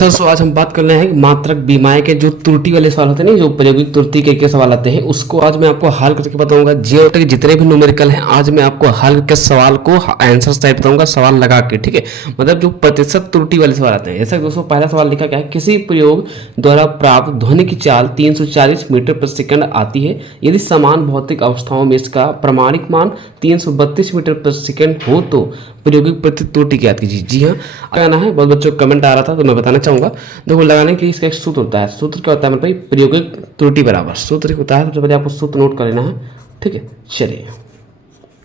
सो आज हम बात कर रहे हैं मात्रक बीमाए के जो त्रुटि वाले सवाल होते हैं ना, जो प्रायोगिक त्रुटि के सवाल आते हैं, उसको आज मैं आपको हल करके बताऊंगा। जियो के जितने भी न्यूमेरिकल हैं आज मैं आपको हल करके सवाल को आंसर टाइप बताऊंगा, सवाल लगा के। ठीक है, मतलब जो प्रतिशत त्रुटि वाले सवाल आते हैं। जैसे दोस्तों पहला सवाल लिखा गया है, किसी प्रयोग द्वारा प्राप्त ध्वनि की चाल 340 मीटर प्रति सेकंड आती है यदि समान भौतिक अवस्थाओं में इसका प्रमाणिक मान 332 मीटर प्रति सेकंड हो तो प्रायोगिक प्रति त्रुटि ज्ञात कीजिए। जी हाँ, आना है, बहुत बच्चों का कमेंट आ रहा था तो मैं बताना चाहूंगा। देखो, लगाने के लिए इसका एक सूत्र होता है। सूत्र क्या होता है मतलब प्रायोगिक त्रुटि बराबर सूत्र होता है। सबसे पहले आपको सूत्र नोट कर लेना है। ठीक है, चलिए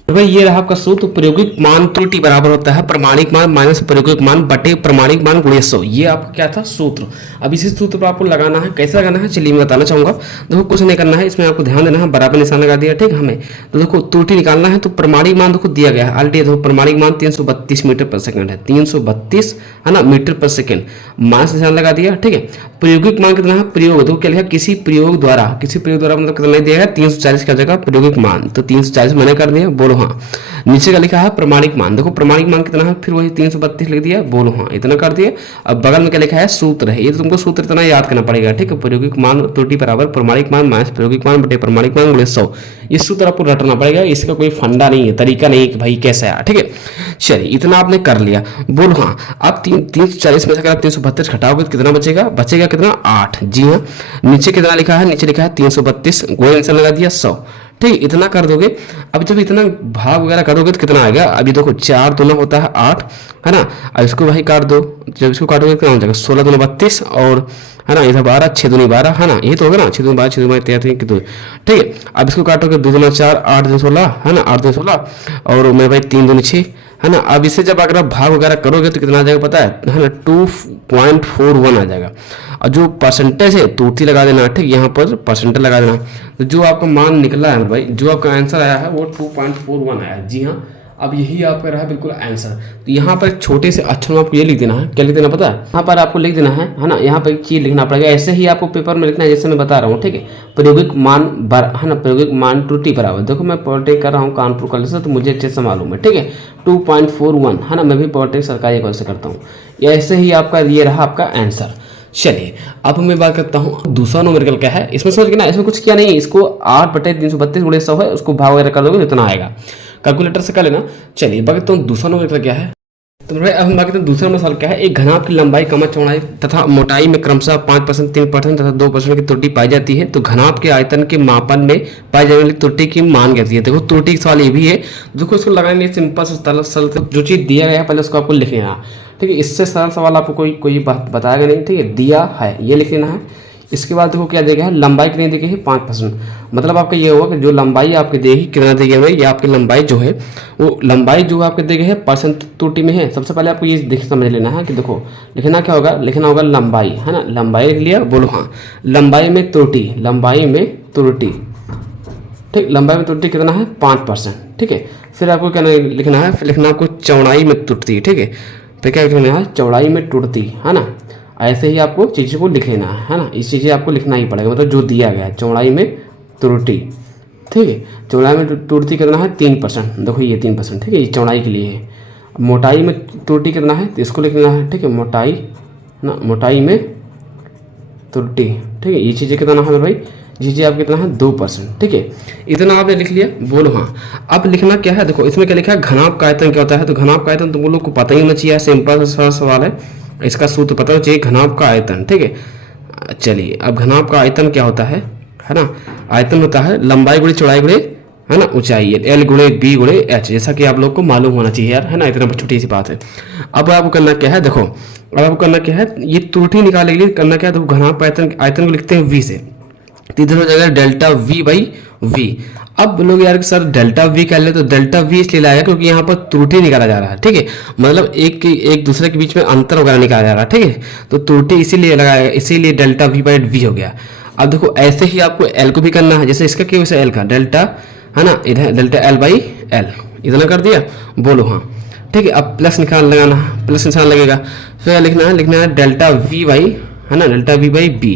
तो भाई ये रहा आपका सूत्र। प्रायोगिक मान त्रुटि बराबर होता है प्रमाणिक मान माइनस प्रायोगिक मान बटे प्रमाणिक मान गुणे 100। ये आपका क्या था सूत्र। अब इसी सूत्र पर आपको लगाना है। कैसे लगाना है चलिए मैं बताना चाहूंगा। देखो कुछ नहीं करना है, इसमें आपको ध्यान देना है। बराबर निशान लगा दिया, ठीक है। हमें तो देखो त्रुटि निकालना है तो प्रमाणिक मान देखो दिया गया है ऑलरेडी। देखो प्रमाणिक मान 332 मीटर पर सेकंड है, 332 है ना मीटर पर सेकंड, माइनस निशान लगा दिया। ठीक है, प्रायोगिक मान कितना है, प्रयोग देखो क्या लिखा, किसी प्रयोग द्वारा मतलब कितना दिया है 340 का जगह प्रायोगिक मान, तो 340 मैंने कर दिया, बोलो हाँ। नीचे का लिखा है प्रमाणिक मान, देखो प्रमाणिक मान कितना है, फिर वही 332 लिख दिया, बोलो हाँ, इतना कर दिया। अब बगल में क्या लिखा है सूत्र है, ये तो तुमको सूत्र इतना याद करना पड़ेगा। ठीक है, प्रायोगिक मान त्रुटि बराबर प्रमाणिक मान माइनस प्रायोगिक मान बटे प्रमाणिक मान गुणे 100। ये सूत्र आपको रटना पड़ेगा, इसका कोई फंडा नहीं है, तरीका नहीं है कि भाई कैसे आया। ठीक है, चलिए इतना आपने कर लिया, बोलो हाँ। अब 340 में से अगर 332 घटाओगे तो कितना बचेगा, बचेगा कितना 8। जी हाँ, नीचे कितना लिखा है, नीचे लिखा है 332, गोल आंसर लगा दिया 100। ठीक है, इतना कर दोगे। अब जब इतना भाग वगैरह करोगे तो कितना आएगा, अभी देखो 4 दूना होता है 8 है ना। अब इसको भाई काट दो, जब इसको काटोगे कितना हो जाएगा 16 दूना 32 और है ना इधर 12 6 दूनी 12 है ना, ये तो होगा ना 6 दूनी 12 6 दूनी 13 कितने। ठीक है, अब इसको काटोगे 2 दूना 4 8 दूनी 16 है ना, 8 दूनी 16 और मेरे भाई 3 दूनी 6 है ना। अब इसे जब अगर आप भाग वगैरह करोगे तो कितना आ जाएगा पता है ना, 2.41 आ जाएगा। और जो परसेंटेज है त्रुटि लगा देना, ठीक, यहाँ पर परसेंटेज लगा देना। तो जो आपका मान निकला है भाई, जो आपका आंसर आया है वो 2.41 आया है। जी हाँ, अब यही आपका रहा बिल्कुल आंसर। तो यहाँ पर छोटे से अक्षर में आपको ये लिख देना है, क्या लिख देना पता है, यहाँ पर आपको लिख देना है ना, यहाँ पर एक चीज लिखना पड़ेगा। ऐसे ही आपको पेपर में लिखना है जैसे मैं बता रहा हूँ। ठीक है, प्रायोगिक मान है ना, प्रायोगिक मान त्रुटि बराबर, देखो मैं पॉलिटेक्निक कर रहा हूँ कानपुर कॉलेज से, तो मुझे अच्छे से मालूम है। ठीक है, 2.41 है ना, मैं भी पॉलिटेक्निक सरकारी कॉलेज से करता हूँ। ऐसे ही आपका ये रहा आपका आंसर। चलिए अब मैं बात करता हूँ दूसरा न्यूमेरिकल क्या है। इसमें समझ के ना, इसमें कुछ किया नहीं, इसको 8 बटे 332 गुणे 100 है, उसको भाग वगैरह कर दोगे तो इतना आएगा, कैलकुलेटर से कर लेना। चलिए बाकी तो दूसरा न्यूमेरिकल क्या है, तो भाई अब हम बात करते हैं दूसरा सवाल क्या है। एक घनाभ की लंबाई कम चौड़ाई तथा मोटाई में क्रमशः 5%, 3% तथा 2% की त्रुटि पाई जाती है, तो घनाभ के आयतन के मापन में पाई जाने वाली त्रुटि की मान क्या है। देखो त्रुटि का सवाल ये भी है, देखो इसको लगाने सिंपल सरल जो चीज दिया गया है पहले उसको आपको लिख लेना। ठीक है, इससे सरल सवाल आपको कोई बात बताएगा नहीं। ठीक है, दिया है ये लिख लेना है। इसके बाद देखो क्या देगा है, लंबाई कितनी दी गई है 5%, मतलब आपका ये होगा कि जो लंबाई आपकी देगी कितना दी गई है, ये आपकी लंबाई जो है वो लंबाई जो आपके दी गई है परसेंट त्रुटि में है। सबसे पहले आपको ये देख समझ लेना है कि देखो लिखना क्या होगा, लिखना होगा लंबाई है ना, लंबाई लिख लिया, बोलो हाँ। लंबाई में त्रुटि, लंबाई में त्रुटि, ठीक, लंबाई में त्रुटि कितना है 5%। ठीक है, फिर आपको क्या लिखना है, फिर लिखना आपको चौड़ाई में त्रुटि। ठीक है, तो क्या लिखना है, चौड़ाई में त्रुटि है ना। ऐसे ही आपको चीज़ों को लिख लेना है ना, इस चीज़ें आपको लिखना ही पड़ेगा, मतलब जो दिया गया है चौड़ाई में त्रुटि। ठीक है, चौड़ाई में त्रुटि कितना है 3%, देखो ये 3%। ठीक है, ये चौड़ाई के लिए है। मोटाई में त्रुटि कितना है तो इसको लिखना है। ठीक है, मोटाई ना, मोटाई में त्रुटि। ठीक है, ये चीज़ें कितना है भाई, चीज़ें आप कितना है 2%। ठीक है, इतना आपने लिख लिया, बोलो हाँ। अब लिखना क्या है, देखो इसमें क्या लिखा है, घनाभ का आयतन क्या होता है, तो घनाभ का आयतन तुम लोग को पता ही होना चाहिए, सिंपल सा सवाल है, इसका सूत्र पता होना चाहिए, घनाभ का आयतन। ठीक है, चलिए अब घनाभ का आयतन क्या होता है ना, आयतन होता है लंबाई गुणे चौड़ाई गुणे है ना ऊंचाई, एल गुणे बी गुणे एच, जैसा कि आप लोग को मालूम होना चाहिए यार, है ना, इतना छोटी सी बात है। अब आपको करना क्या है, देखो अब आपको करना क्या है, ये त्रुटि निकालने के लिए करना क्या है, देखो घनाभ आयतन को लिखते हैं वी से, तो इधर हो जाएगा डेल्टा वी बाई वी। अब लोग यार सर डेल्टा वी कह ले, तो डेल्टा वी इसलिए लाया क्योंकि यहाँ पर त्रुटि निकाला जा रहा है। ठीक है, मतलब एक दूसरे के बीच में अंतर वगैरह निकाला जा रहा है। ठीक है, तो त्रुटि इसीलिए लगाया, इसीलिए डेल्टा वी बाई वी हो गया। अब देखो ऐसे ही आपको एल को भी करना है, जैसे इसका क्या वैसे एल का डेल्टा है ना, इधर डेल्टा एल बाई एल, इतना कर दिया, बोलो हाँ। ठीक है, अब प्लस निकाल लगाना, प्लस निशान लगेगा, फिर लिखना है डेल्टा वी बाई है ना, delta V by B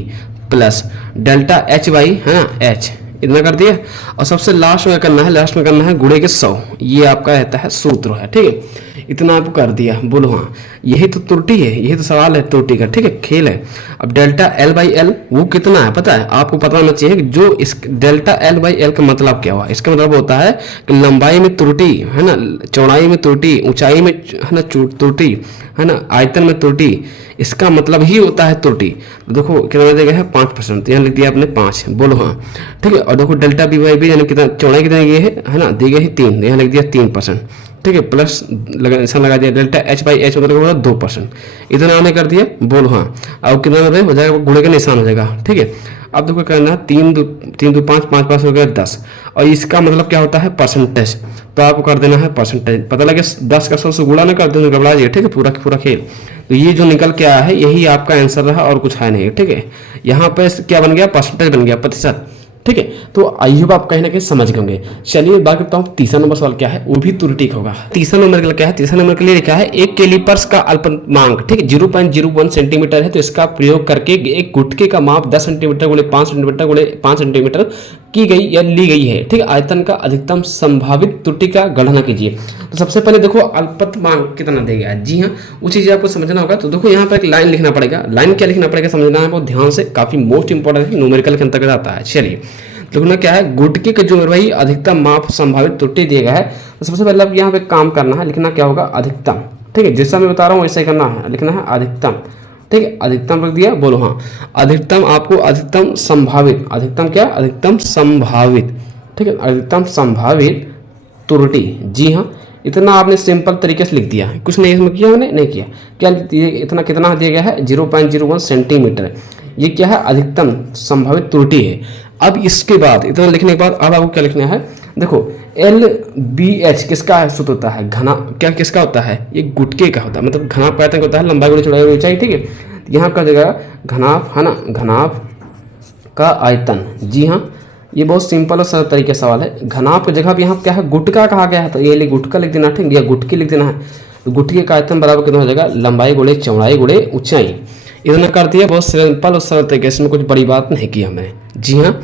plus delta H by है ना एच, इतना कर दिया। और सबसे लास्ट में करना है, लास्ट में करना है गुणे के 100, ये आपका रहता है सूत्र है, ठीक है। इतना आपको कर दिया, बोलो हाँ। यही तो त्रुटि है, यही तो सवाल है त्रुटि का, ठीक है, खेल है। अब डेल्टा एल बाई एल वो कितना है पता है आपको, पता होना चाहिए कि जो इस डेल्टा एल बाई एल का मतलब क्या हुआ। इसका मतलब होता है कि लंबाई में त्रुटि है ना, चौड़ाई में त्रुटि, ऊंचाई में है ना त्रुटि, है ना, आयतन में त्रुटि, इसका मतलब ही होता है त्रुटि। तो देखो कितना देगा है 5%, यहाँ लिख दिया आपने 5, बोलो हाँ, ठीक है। और देखो डेल्टा बी बाई बी यानी कितना चौड़ाई कितना ये है ना, दी गई है 3, यहाँ लिख दिया 3%, ठीक है, प्लस निशान लगा दिया। डेल्टा एच बाई एच मतलब होगा 2%, इतना हमने कर दिया, बोलो हाँ। अब कितना हो जाएगा, गुणे का निशान हो जाएगा, ठीक है। अब देखो करना 3 2 5 5 5 हो गया 10, और इसका मतलब क्या होता है परसेंटेज, तो आपको कर देना है परसेंटेज। पता लगे 10 का 100 से गुणा ना कर दो, गड़बड़ा जाइए, ठीक है, पूरा पूरा खेल। तो ये जो निकल के आया है यही आपका आंसर रहा और कुछ है नहीं, ठीक है। यहाँ पे क्या बन गया, परसेंटेज बन गया, प्रतिशत, ठीक है। तो आई होप आप कहीं ना कहीं समझ गए होंगे। चलिए बात करता हूँ तीसरा नंबर सवाल क्या है, वो भी त्रुटि होगा। तीसरा नंबर का क्या है, तीसरा नंबर के लिए लिखा है एक कैलिपर्स का अल्पतमांक, ठीक है, 0.01 सेंटीमीटर है, तो इसका प्रयोग करके एक गुटके का माप 10 सेंटीमीटर गुणे 5 सेंटीमीटर गुणे 5 सेंटीमीटर की गई या ली गई है, ठीक है। आयतन का अधिकतम संभावित त्रुटि का गणना कीजिए। तो सबसे पहले देखो अल्पतमांक कितना देगा है, जी हाँ वो चीज़ आपको समझना होगा। तो देखो यहाँ पर एक लाइन लिखना पड़ेगा, लाइन क्या लिखना पड़ेगा समझना है बहुत ध्यान से, काफी मोस्ट इंपॉर्टेंट है, न्यूमेरिकल के अंतर्गत आता है। चलिए लिखना क्या है, गुटके के जो भाई अधिकतम माप संभावित त्रुटि दिया गया है। तो सबसे पहले अब यहाँ पे काम करना है, लिखना क्या होगा अधिकतम, ठीक है, जैसा मैं बता रहा हूँ वैसे करना है, लिखना है अधिकतम, ठीक है। अधिकतम रख दिया, बोलो हाँ। अधिकतम आपको अधिकतम संभावित, अधिकतम क्या, अधिकतम संभावित, ठीक है, अधिकतम संभावित त्रुटि, जी हाँ। इतना आपने सिंपल तरीके से लिख दिया, कुछ नहीं इसमें किया हमने, नहीं किया। क्या इतना कितना दिया गया है 0.01 सेंटीमीटर, ये क्या है अधिकतम संभावित त्रुटि है। अब इसके बाद इतना लिखने के बाद अब आपको क्या लिखना है, देखो एल बी एच किसका सूत्र होता है, घना क्या किसका होता है, ये गुटके का होता है, मतलब घनाभ आयतन का होता है, लंबाई गुणे चौड़ाई ऊंचाई, ठीक है। यहाँ का जगह घनाभ है ना, घनाभ का आयतन, जी हाँ। ये बहुत सिंपल और सरल तरीके का सवाल है। घनाभ की जगह यहाँ क्या है गुटका कहा गया है, तो ये गुटका लिख देना, ठीक, या गुटकी लिख देना है। तो गुटके का आयतन बराबर कितना हो जाएगा, लंबाई गुणे चौड़ाई गुणे ऊंचाई, इतना कर दिया। बहुत सिंपल और सरल तरीके से, कुछ बड़ी बात नहीं की हमने, जी हाँ।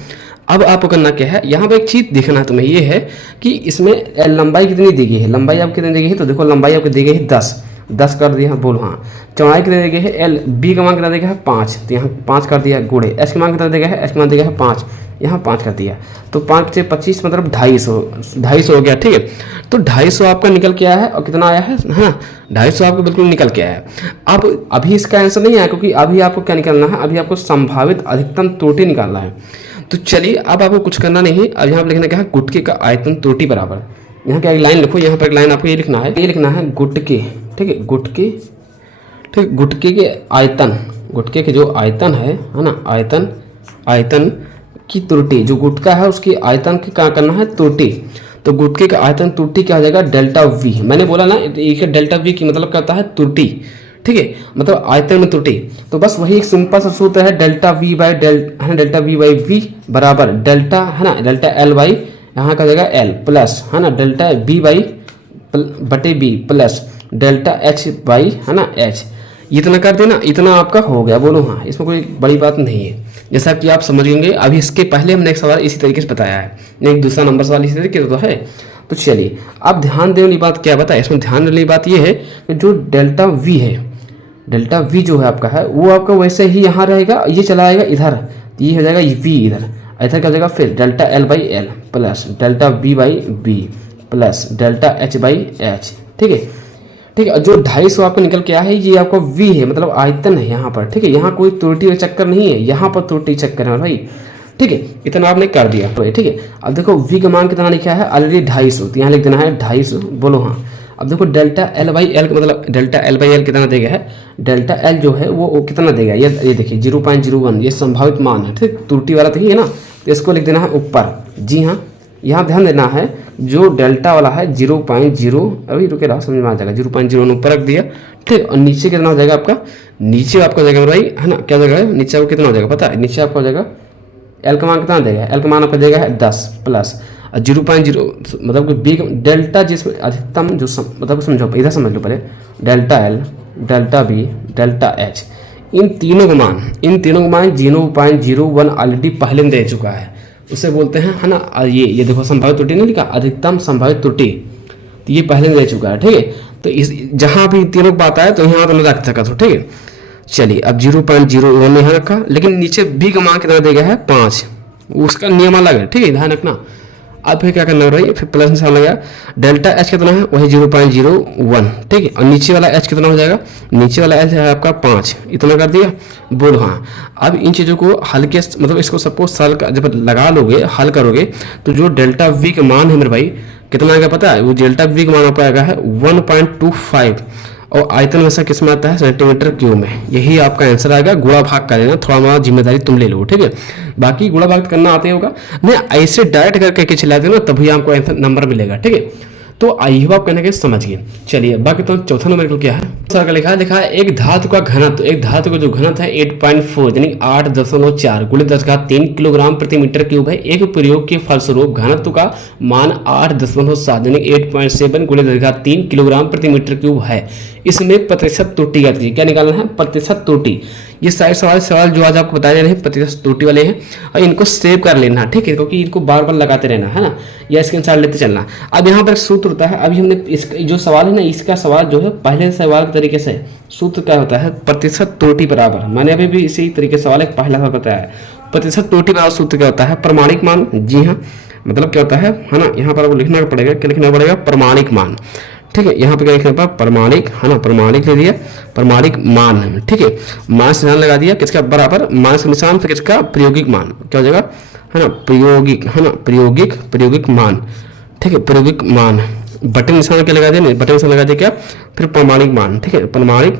अब आपको करना क्या है, यहाँ पे एक चीज देखना है तुम्हें, ये है कि इसमें लंबाई कितनी दी गई है, लंबाई आपको कितनी दी गई है, तो देखो लंबाई आपको दी गई है 10 कर दिया, बोलो हाँ। चौड़ाई कितनी दी गई है, एल बी का मान कितना दिया है 5, तो यहाँ 5 कर दिया, गुणे एच का मान कितना दिया है, एच का मान दिया है 5, यहाँ 5 कर दिया, तो 5 से 25 मतलब 250 हो गया, ठीक है। तो 250 आपका निकल के आया है, और कितना आया है, हाँ 250 आपको बिल्कुल निकल के आया है। अब अभी इसका आंसर नहीं आया, क्योंकि अभी आपको क्या निकलना है, अभी आपको संभावित अधिकतम त्रुटि निकालना है। तो चलिए अब आपको कुछ करना नहीं है, अब यहाँ पर लिखना क्या है, गुटके का आयतन त्रुटि बराबर, यहाँ क्या एक लाइन लिखो, यहाँ पर एक लाइन आपको ये लिखना है, ये लिखना है गुटके, ठीक है, गुटके, ठीक, गुटके के आयतन, गुटके के जो आयतन है ना, आयतन की त्रुटि, जो गुटका है उसकी आयतन की क्या करना है त्रुटि। तो गुटके का आयतन त्रुटि क्या हो जाएगा, डेल्टा वी, मैंने बोला ना एक डेल्टा वी की मतलब क्या होता है त्रुटि, ठीक है, मतलब आयतन में त्रुटि। तो बस वही एक सिंपल सा सूत्र है, delta V by delta V by V बराबर डेल्टा है ना, डेल्टा एल बाई यहाँ का जगह एल प्लस है ना, डेल्टा बी बाई बटे B plus delta H by है ना एच, इतना कर देना, इतना आपका हो गया, बोलो हाँ। इसमें कोई बड़ी बात नहीं है, जैसा कि आप समझेंगे। अभी इसके पहले हमने एक सवाल इसी तरीके से बताया है, एक दूसरा नंबर सवाल इसी तरीके से तो है। तो चलिए अब ध्यान देने वाली बात क्या बताए, इसमें ध्यान देने वाली बात ये है कि जो डेल्टा वी है, डेल्टा वी जो है आपका है वो आपका वैसे ही यहाँ रहेगा, ये चला आएगा इधर, ये हो जाएगा वी इधर क्या हो जाएगा, फिर delta L by L plus delta B by B plus delta H by H, ठीक है, ठीक है। जो 250 आपको निकल के आया है ये आपका वी है, मतलब आयतन है यहाँ पर, ठीक है। यहाँ कोई त्रुटि का चक्कर नहीं है, यहाँ पर त्रुटि चक्कर है भाई, ठीक है। इतना आपने कर दिया, ठीक है। अब देखो वी का मान कितना लिखा है ऑलरेडी 250, तो यहाँ लिख देना है 250, बोलो हाँ। अब देखो डेल्टा एल बाई एल का मतलब डेल्टा एल बाई एल कितना देगा है, डेल्टा एल जो है वो कितना देगा, ये देखिए 0.01, ये संभावित मान है, ठीक, त्रुटि वाला तो ही है ना, तो इसको लिख देना है ऊपर, जी हाँ। यहाँ ध्यान देना है जो डेल्टा वाला है 0.0, अभी रुके रहा समझ में आ जाएगा, 0.01 ऊपर रख दिया, ठीक। और नीचे कितना हो जाएगा आपका, नीचे आपका हो जाएगा भाई है ना, क्या हो जाएगा नीचे आपको कितना हो जाएगा पता है, नीचे आपका हो जाएगा एल का मान कितना देगा, एल का मान आपका देगा है 10 प्लस 0.0 मतलब कि बी डेल्टा जिसमें अधिकतम जो मतलब समझो इधर समझ लो पहले, delta L delta B delta H, इन तीनों का मान 0.01 ऑलरेडी पहले दे चुका है, उसे बोलते हैं, है ना। ये देखो संभावित त्रुटि नहीं लिखा, अधिकतम संभावित त्रुटि, तो ये पहले दे चुका है, ठीक है। तो इस जहाँ भी तीनों की बात आए तो यहाँ तुमने रख सका, तो ठीक है। चलिए अब 0.01 यहाँ रखा, लेकिन नीचे बी का मान कितना देगा है 5, उसका नियम अलग है, ठीक है, ध्यान रखना। अब फिर क्या करना है, फिर प्लस निशान लगाया, डेल्टा एच कितना है वही 0.01, ठीक है। और नीचे वाला एच कितना हो जाएगा, नीचे वाला एच है आपका 5, इतना कर दिया, बोलो हाँ। अब इन चीज़ों को हल्के मतलब इसको सपोज साल का जब लगा लोगे, हल करोगे, तो जो डेल्टा वी का मान है मेरे भाई कितना आएगा पता है, वो डेल्टा वी का मान आपका आएगा है 1.25, और आयतन वैसा किस में आता है सेंटीमीटर क्यूब में। यही आपका आंसर आएगा। गुणा भाग कर लेना, थोड़ा मोड़ा जिम्मेदारी तुम ले लो, ठीक है। बाकी गुणा भाग करना आते होगा नहीं, ऐसे डायरेक्ट करके चला देना तभी आपको आंसर नंबर मिलेगा, ठीक है। तो आई होप आप कहने के समझ गए। चलिए बाकी तो चौथा नंबर क्या है, सर का लिखा है एक धातु का घनत्व, एक धातु का जो घनत्व है 8.4 यानी 8.4 गुणित 10⁻³ किलोग्राम प्रति मीटर क्यूब है। एक प्रयोग के फलस्वरूप घनत्व का मान 8.7 यानी 8.7 गुणित 10⁻³ किलोग्राम प्रति मीटर क्यूब है। इसमें प्रतिशत त्रुटि का क्या निकालना है, प्रतिशत त्रुटि। ये सारे सवाल जो आज आपको बताए जा रहे हैं प्रतिशत त्रुटि वाले हैं, और इनको सेव कर लेना, ठीक है, क्योंकि इनको बार बार लगाते रहना है ना, या स्क्रीनशॉट लेते चलना। अब यहाँ पर सूत्र होता है, अभी हमने इसका जो सवाल है ना, इसका सवाल जो है पहले सवाल के तरीके से सूत्र क्या होता है, प्रतिशत त्रुटि बराबर, मैंने अभी भी इसी तरीके सवाल एक पहला सवाल बताया है। प्रतिशत त्रुटि बराबर सूत्र क्या होता है, प्रमाणिक मान। जी हाँ, मतलब क्या होता है ना, यहाँ पर आपको लिखना पड़ेगा, क्या लिखना पड़ेगा, प्रमाणिक मान, ठीक है। यहाँ पे क्या लिखना पड़ा, प्रमाणिक, है ना, प्रमाणिक ले दिया, प्रमाणिक मान, ठीक है। मास निशान लगा दिया, किसका बराबर, मास का निशान, फिर किसका, प्रायोगिक मान, क्या हो जाएगा, है ना, प्रायोगिक, है ना, प्रायोगिक मान, ठीक है, प्रायोगिक मान। बटन निशान क्या लगा दिया, बटन निशान लगा दिया क्या, फिर प्रमाणिक मान, ठीक है, प्रमाणिक,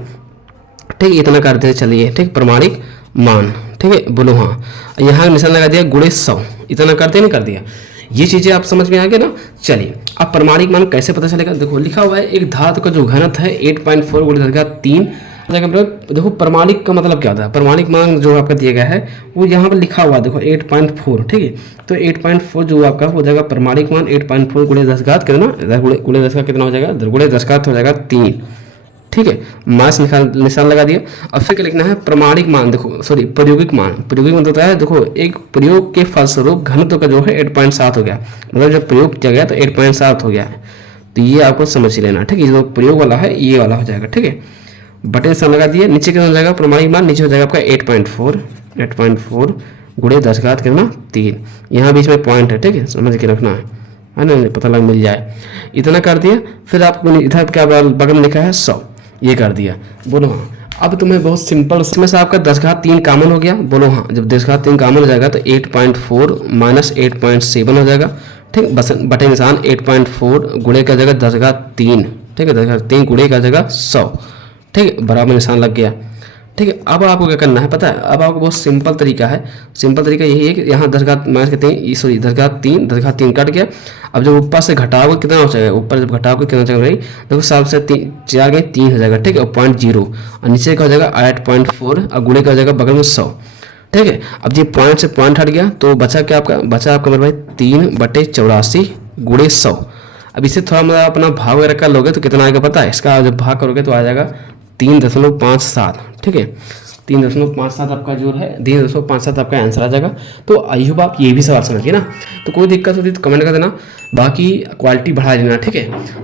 ठीक है, इतना कर देते चलिए, ठीक, प्रमाणिक मान, ठीक है, बोलो हाँ। यहाँ निशान लगा दिया गुणे 100, इतना करते नहीं कर दिया। ये चीजें आप समझ में आ गए ना। चलिए अब प्रमाणिक मान कैसे पता चलेगा, देखो लिखा हुआ है एक धातु का जो घनत्व है 8.4 गुणित 10⁻³ देखो प्रमाणिक का मतलब क्या होता है, प्रमाणिक मान जो आपका दिया गया है वो यहाँ पर लिखा हुआ है, देखो 8.4, ठीक है। तो 8.4 जो आपका हो जाएगा प्रमाणिक मान, 8.4 गुणे 10 कितना, गुणे 10 का कितना हो जाएगा, गुणे 10 हो जाएगा 3, ठीक है। मास निशान लगा दिया। अब फिर क्या लिखना है, प्रमाणिक मान, देखो सॉरी प्रायोगिक मान, प्रायोगिक मान होता है, देखो एक प्रयोग के फलस्वरूप घनत्व का जो है 8.7 हो गया, मतलब जब प्रयोग किया गया तो 8.7 हो गया है। तो ये आपको समझ लेना, ठीक है, जो प्रयोग वाला है ये वाला हो जाएगा, ठीक है। बटन निशान लगा दिया, नीचे कितना हो जाएगा प्रमाणिक मान, नीचे हो जाएगा आपका 8.4 गुणे 10 कितना 3, यहाँ बीच में पॉइंट है, ठीक है, समझ के रखना है ना, पता लग मिल जाए। इतना कर दिया, फिर आपको इधर क्या बगल में लिखा है 100, ये कर दिया, बोलो हाँ। अब तुम्हें बहुत सिंपल, इसमें से आपका 10⁻³ कॉमन हो गया, बोलो हाँ। जब 10⁻³ कॉमन हो जाएगा तो 8.4 माइनस 8.7 हो जाएगा, ठीक। बटे निशान 8.4 गुणे का जगह 10⁻³, ठीक है, 10⁻³ गुणे का जगह 100, ठीक है, बराबर निशान लग गया, ठीक है। अब आपको क्या करना है पता है, अब आपको बहुत सिंपल तरीका है, सिंपल तरीका यही है कि यहाँ 10⁻³ कट गया। अब जब ऊपर से घटाओगे कितना हो जाएगा, ऊपर जब घटाओगे कितना जाएगा भाई, देखो 7 से 4 गए 3 हो जाएगा, ठीक है, और 0.0 और नीचे का हो जाएगा 8.4 और गुणे का हो जाएगा बगल में 100, ठीक है। अब ये पॉइंट से पॉइंट हट गया तो बचा क्या आपका, बचा आपका मेरे भाई 3/84 गुणे 100। अब इसे थोड़ा मतलब अपना भाग वगैरह कर लोगे तो कितना आएगा पता है, इसका जब भाग करोगे तो आ जाएगा 3.57, ठीक है, 3.57 आपका जो है 3.57 आपका आंसर आ जाएगा। तो आई होप आप ये भी सवाल समझिए ना। तो कोई दिक्कत होती तो कमेंट कर देना, बाकी क्वालिटी बढ़ा लेना, ठीक है।